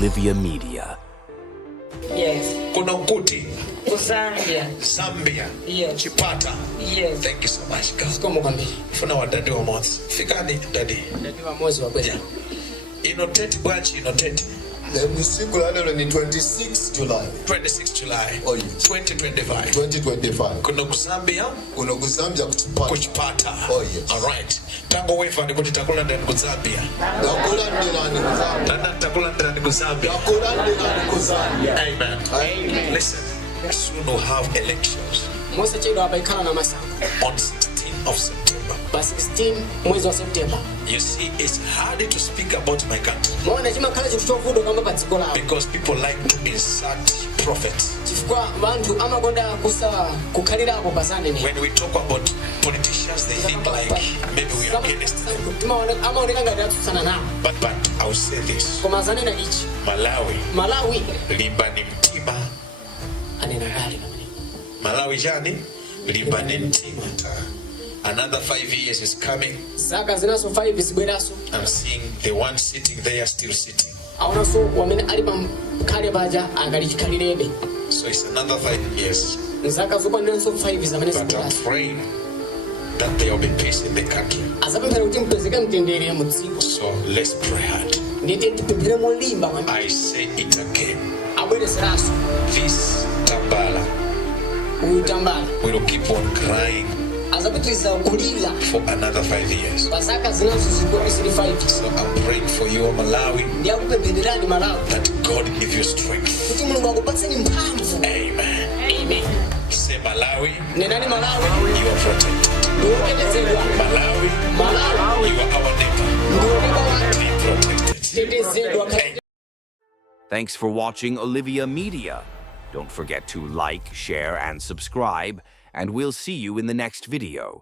Olivia Media. Yes. Kuna Kuti. Zambia. Zambia. Yes. Chipata. Yes. Thank you so much, God. Sikomo kwambiri. Funa wa dadi wa mwatsi. Fikani dadi. Dadi wa mwezi wa kweli. Inoteti branch inoteti. The siku la leo ni 26 July. 26 July. Oh yes. 2025. 2025. Kuna Zambia. Kuna Zambia kuchipata. Oh yes. All right. Tango wefa ni kuti takula ndani Zambia. Nakula ndani Zambia. Nana takula ndani Zambia. Nakula ndani Zambia. Amen. Amen. Listen. Soon we'll have elections. Mwezi chino abaikana na masango. On 16th of September. By 16 mwezi wa September. You see, it's hard to speak about my country. Mwana chima kale chikutofudo kamba pa dziko lao. Because people like to insert prophets. Chifukwa bantu amakonda kusa kukhalira apo pasane ne. When we talk about politicians, they think like maybe we are against them. Amaoneka ngati atsutsana nawo. But I will say this. Koma zanena ichi. Malawi. Limbani mtima. Anena kale. Malawi jani. Limbani mtima. Another 5 years is coming. Zaka zinaso 5 zibweraso. I'm seeing the one sitting there still sitting. Aona so wamene ali pa kale baja angalichikalirebe. So it's another 5 years. Zaka zokwanira so 5 zamene But I'm praying that there will be peace in the country. Azapemphera kuti mpezeke mtendere mu dziko. So let's pray hard. Ndite tipemphera molimba. I say it again. Abwereseraso. This tambala. Uyitambala. We will keep on crying. Azapitiriza kulira. For another 5 years. Zaka zinaso zikwisiri 5. So I'm praying for you, Malawi. Ndiyakupemphererani Malawi. That God give you strength. Kuti Mulungu akupatseni mphamvu. Amen. Amen. Say Malawi. Nenani Malawi. You are protected. Ndiotetezedwa. Malawi. You are our neighbor. Be protected. Tetezedwa. Thanks for watching Olivia Media. Don't forget to like, share, and subscribe, and we'll see you in the next video.